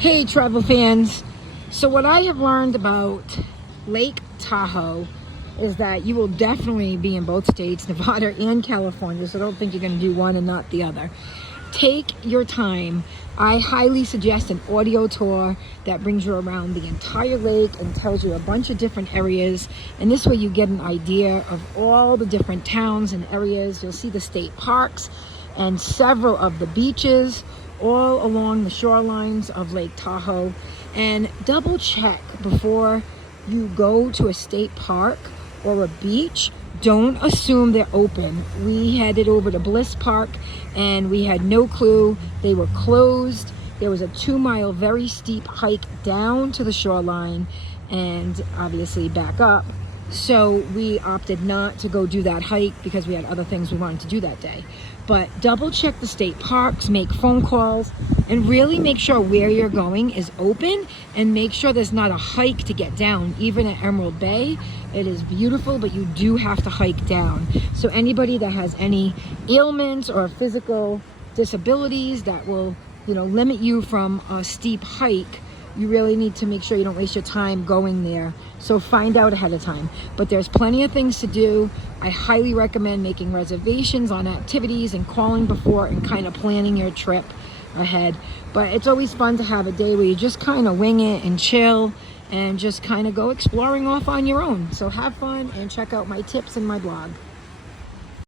Hey travel fans, so what I have learned about Lake Tahoe is that you will definitely be in both states, Nevada and California, so don't think you're going to do one and not the other. Take your time. I highly suggest an audio tour that brings you around the entire lake and tells you a bunch of different areas, and this way you get an idea of all the different towns and areas. You'll see the state parks and several of the beaches all along the shorelines of Lake Tahoe. And double check before you go to a state park or a beach. Don't assume they're open. We headed over to Bliss Park and we had no clue they were closed. There was a 2-mile very steep hike down to the shoreline and obviously back up. So we opted not to go do that hike because we had other things we wanted to do that day. But double check the state parks, make phone calls, and really make sure where you're going is open, and make sure there's not a hike to get down. Even at Emerald Bay, it is beautiful, but you do have to hike down. So anybody that has any ailments or physical disabilities that will, limit you from a steep hike, you really need to make sure you don't waste your time going there. So find out ahead of time. But there's plenty of things to do. I highly recommend making reservations on activities and calling before and kind of planning your trip ahead. But it's always fun to have a day where you just kind of wing it and chill and just kind of go exploring off on your own. So have fun and check out my tips in my blog.